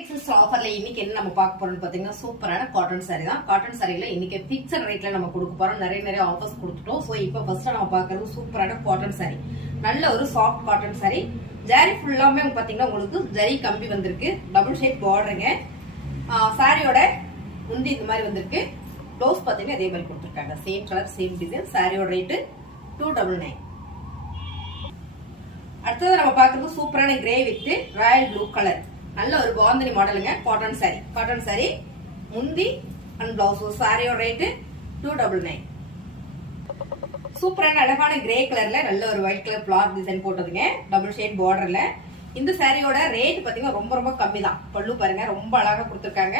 ஆஃபர்ல இன்னைக்கு என்ன நம்ம பார்க்க போறோம்னு பாத்தீங்கன்னா சூப்பரான காட்டன் சாரி தான். காட்டன் சாரில இன்னைக்கு பிக்சர் ரேட்ல நம்ம கொடுக்க போறோம். நிறைய ஆஃபர்ஸ் கொடுத்துட்டோம். சோ இப்போ ஃபர்ஸ்ட் நம்ம பார்க்கறது சூப்பரான காட்டன் சாரி. நல்ல ஒரு சாஃப்ட் காட்டன் சாரி. ஜரி ஃபுல்லாமே பாத்தீங்கன்னா உங்களுக்கு ஜரி கம்பி வந்திருக்கு. டபுள் ஷேட் பார்டருங்க. சாரியோட முந்தி இந்த மாதிரி வந்திருக்கு. ப்ளவுஸ் பாத்தீங்கன்னா இதே மாதிரி கொடுத்துருக்காங்க. Same colour same design. சாரியோட ரேட்டு 299. அடுத்தது நம்ம பார்க்கறது சூப்பரான grey with royal blue colour. நல்ல ஒரு பாந்தனி மாடலுங்க. காட்டன் சாரி முந்தி அண்ட் பிளவுஸ். சாரியோட ரேட்டு 299. சூப்பரான அழகான கிரே கலர்ல நல்ல ஒரு ஒயிட் கலர் பிளாக் டிசைன் போட்டதுங்க. டபுள் ஷேட் பார்டர்ல. இந்த சாரியோட ரேட் பாத்தீங்கன்னா ரொம்ப கம்மி தான். பல்லு பாருங்க ரொம்ப அழகா கொடுத்துருக்காங்க.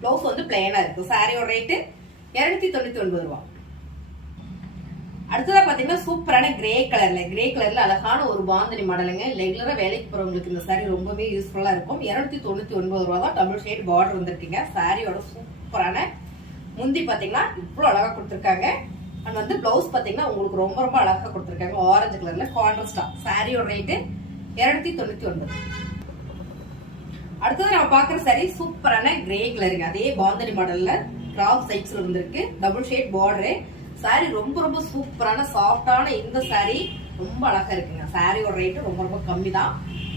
பிளவுஸ் வந்து பிளைனா இருக்கு. சாரியோட ரேட்டு 299 ரூபாய். அடுத்ததா பாத்தீங்கன்னா சூப்பரான கிரே கலர்ல அழகான ஒரு பாந்தனி மாடலுங்க. ரெகுலரா வேலைக்கு போறவங்களுக்கு இந்த சாரி ரொம்பவே யூஸ்ஃபுல்லா இருக்கும். 299 ரூபா தான். டபுள் ஷேட் பார்டர் வந்திருக்கீங்க. சாரியோட சூப்பரான முந்தி பாத்தீங்கன்னா இவ்வளவு அழகா கொடுத்துருக்காங்க. அண்ட் வந்து பிளவுஸ் பாத்தீங்கன்னா உங்களுக்கு ரொம்ப அழகா கொடுத்துருக்காங்க. ஆரஞ்சு கலர்ல கான்ட்ராஸ்டா. சாரியோட ரேட்டு 299. அடுத்தது நம்ம பாக்குற சாரி சூப்பரான கிரே கலருங்க. அதே பாந்தனி மாடல்ல கிராப் சைட்ஸ்ல வந்திருக்கு. Double shade border. சாரி ரொம்ப சூப்பரான சாஃப்டான இந்த சாரி ரொம்ப அழகா இருக்குங்க. சாரியோட ரேட்டு ரொம்ப கம்மி தான்.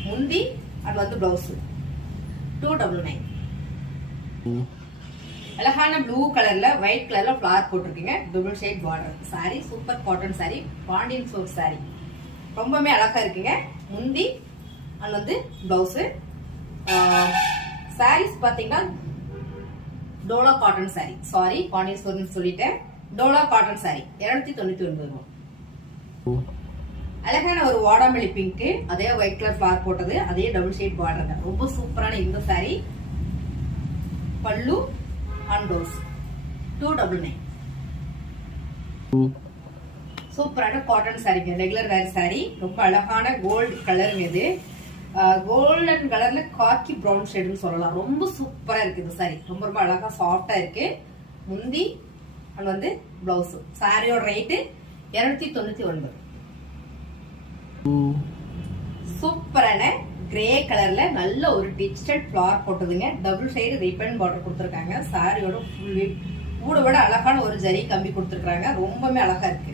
முந்தி அண்ட் வந்து பிளவுஸ் 299. அழகான ப்ளூ கலர்ல ஒயிட் கலர்ல ஃபிளவர் போட்டிருக்கீங்க. Double shade border. Sari super cotton sari. Pandian சோர் சாரி ரொம்பவே அழகா இருக்குங்க. முந்தி அண்ட் வந்து பிளவுஸ். சாரீஸ் பாத்தீங்கன்னா டோலா காட்டன் சாரி. சாரி பாண்டியன் சோர்னு சொல்லிட்டேன். டோலா காட்டன் சாரி 299 ரூபாய். அழகான ஒரு வாடாமல்லி பிங்க். அதே ஒயிட் கலர் ஃபிளவர் போட்டது. அதே டபுள் ஷேட் பார்டர். ரொம்ப சூப்பரான இந்த சாரி. பல்லு அண்ட் ப்ளவுஸ் 299. சூப்பரான காட்டன் சாரிங்க. ரெகுலர் வேர் சாரி. ரொம்ப அழகான கோல்டு கலர். இது கோல்டன் கலர்ல காக்கி பிரவுன் ஷேட்னு சொல்லலாம். ரொம்ப சூப்பரா இருக்கு இந்த சாரி. ரொம்ப அழகா சாஃப்டா இருக்கு. முந்தி அண்ட் வந்து பிளவுஸ். சாரியோட ரேட்டு 299. சூப்பரான கிரே கலர்ல நல்ல ஒரு டிஜிட்டல் ஃபிளவர் போட்டதுங்க. டபுள் சைடு ரிப்பன் பார்டர் கொடுத்துருக்காங்க. சாரியோட ஃபுல் விட அழகான ஒரு ஜரி கம்பி கொடுத்துருக்காங்க. ரொம்பவே அழகா இருக்கு.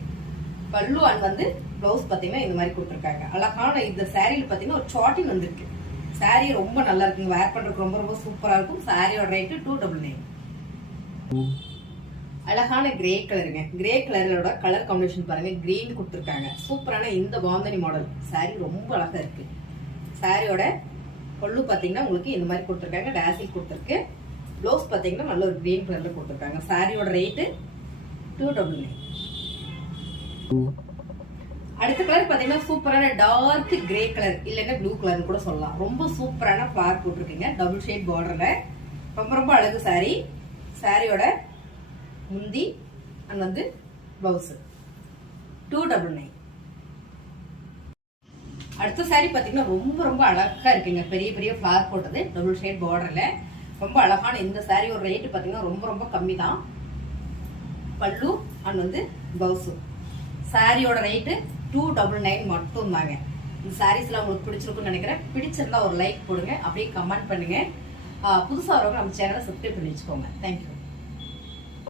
பல்லு அண்ட் வந்து பிளவுஸ் பாத்தீங்கன்னா இந்த மாதிரி கொடுத்துருக்காங்க. அழகான இந்த சாரியில பாத்தீங்கன்னா ஒரு சாட்டிங் வந்திருக்கு. சாரி ரொம்ப நல்லா இருக்குங்க. வேர் பண்றதுக்கு ரொம்ப சூப்பரா இருக்கும். சாரியோட ரேட்டு 299. அழகான கிரே கலருங்க. கிரே கலரோட கலர் காம்பினேஷன் பாருங்க. கிரீன் கொடுத்துருக்காங்க. சூப்பரான இந்த பாந்தனி மாடல் சாரி ரொம்ப அழகா இருக்கு. சாரியோட பல்லு பாத்தீங்கன்னா உங்களுக்கு இந்த மாதிரி கொடுத்துருக்காங்க. டேசில் கொடுத்துருக்கு. பிளவுஸ் பாத்தீங்கன்னா நல்ல ஒரு கிரீன் கலர்ல கொடுத்துருக்காங்க. சாரியோட ரேட்டு 299. அடுத்த கலர் பாத்தீங்கன்னா சூப்பரான டார்க் கிரே கலர் இல்லன்னா ப்ளூ கலர் கூட சொல்லலாம். ரொம்ப சூப்பரான ஃபிளவர் போட்டிருக்கீங்க. டபுள் ஷேட் பார்டர்ல ரொம்ப அழகு சாரி. சாரியோட முந்தி அண்ட் வந்து பிளவுஸ் 299. அடுத்த சாரி பாத்தீங்கன்னா ரொம்ப அழகா இருக்குங்க. பெரிய ஃபிளவர் போட்டது. டபுள் ஷேட் பார்டர்ல ரொம்ப அழகான இந்த சாரியோட ரேட்டு பாத்தீங்கன்னா ரொம்ப கம்மி தான். பல்லு அண்ட் வந்து பிளவுஸ். சாரியோட ரேட்டு 299 மட்டும் தாங்க. இந்த சாரீஸ்லாம் உங்களுக்கு பிடிச்சிருக்குன்னு நினைக்கிறேன். பிடிச்சிருந்தா ஒரு லைக் போடுங்க. அப்படியே கமெண்ட் பண்ணுங்க. புதுசா வரவங்க நம்ம சேனலை சப்ஸ்கிரைப் பண்ணி வச்சுக்கோங்க. தேங்க்யூ.